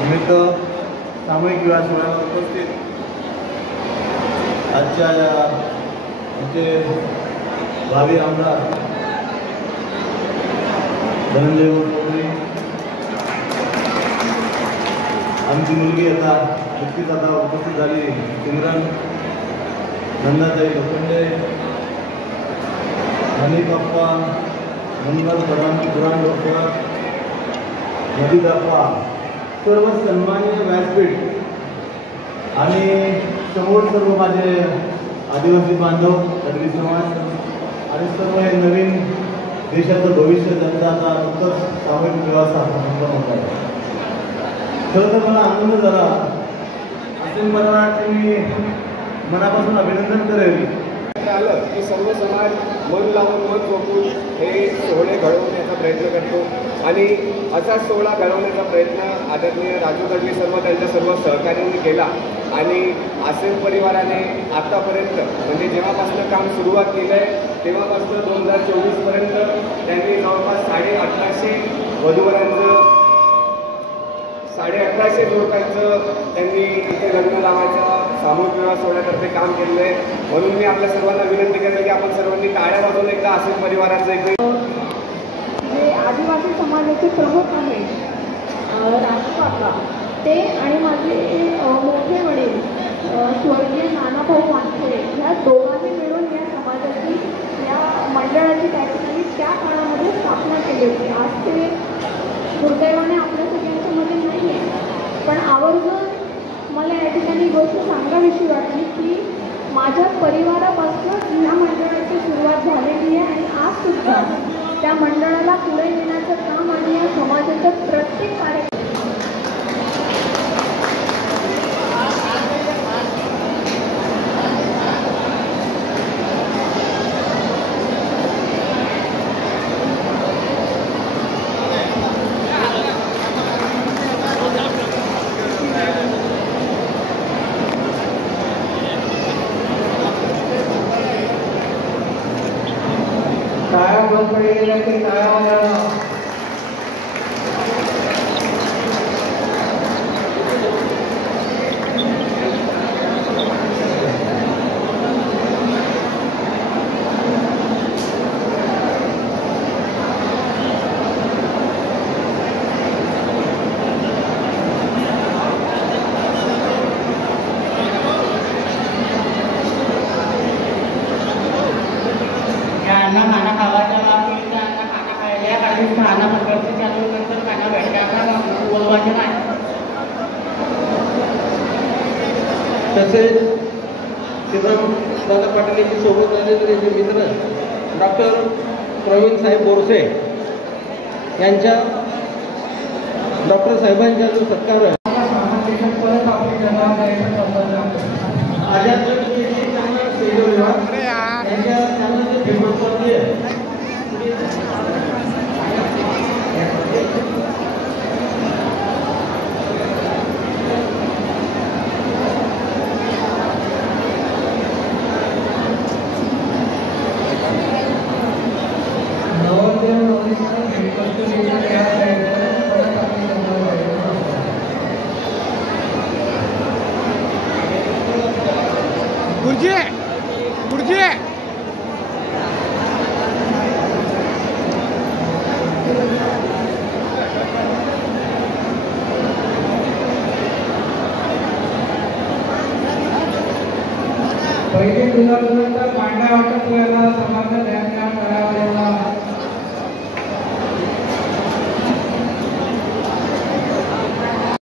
निमित्त सामूहिक विवाह सोहळ्याला उपस्थित आजच्या आमचे भावी आमदार धनंजय चौधरी, आमची मुलगी आता नुकतीच आता उपस्थित झाली सिमरन, नंदाताई लोखंडे, हनी बाप्पा, मंगल पुराण डॉक्टर, नदी बाप्पा, सर्व सन्माननीय व्यासपीठ आणि समोर सर्व माझे आदिवासी बांधव, गडवी समाज आणि सर्व हे नवीन देशाचं भविष्य त्यांचा आता नुकतंच सामूहिक विवाह संपन्न होत आहे. खरं तर मला आनंद झाला. असे मला वाटते मी मनापासून अभिनंदन करेल. आलं की सर्व समाज मन लावून मन झोपून हे सोहळे घडवण्याचा प्रयत्न करतो आणि असाच सोहळा घडवण्याचा प्रयत्न आदरणीय राजू गडवी त्यांच्या सर्व सहकार्यांनी केला आणि आसेम परिवाराने आत्तापर्यंत म्हणजे जेव्हापासून काम सुरुवात केलं आहे तेव्हापासून 2024पर्यंत त्यांनी जवळपास 1850 वधूवरांचं 1850 लोकांचं त्यांनी इथे लग्न लावायचं सामूहिक विवाह सोहळ्यातर्फे काम केलेलं आहे. म्हणून मी आपल्या सर्वांना विनंती करेन की आपण सर्वांनी टाळ्या वाजवून एकदा आसेम परिवाराचं एकदा जे आदिवासी समाजाचे प्रमुख आहेत राजू काका ते आणि माझे मोठे वडील स्वर्गीय नानाभाऊ वानखेडे ह्या दोघांनी मिळून या समाजाची या मंडळाची त्या ठिकाणी त्या काळामध्ये स्थापना केली होती. आज ते दुर्दैवाने आपल्या सगळ्यांच्या मध्ये नाही आहे, पण आवर्जून मला या ठिकाणी गोष्ट सांगावीशी वाटली की माझ्या परिवारापासून ह्या मंडळाची सुरुवात झालेली आहे आणि आज सुद्धा त्या मंडळाला पुढे नेण्याचं काम आणि या समाजाच्या प्रत्येक कार्यक्रम तसेच दादा पाटील यांची सोबत आलेले मित्र डॉक्टर प्रवीण साहेब बोरसे यांच्या डॉक्टर साहेबांच्या जो सत्कार आहे पहिले तुला पांढऱ्या वाटप करायला समाज ध्यान करावं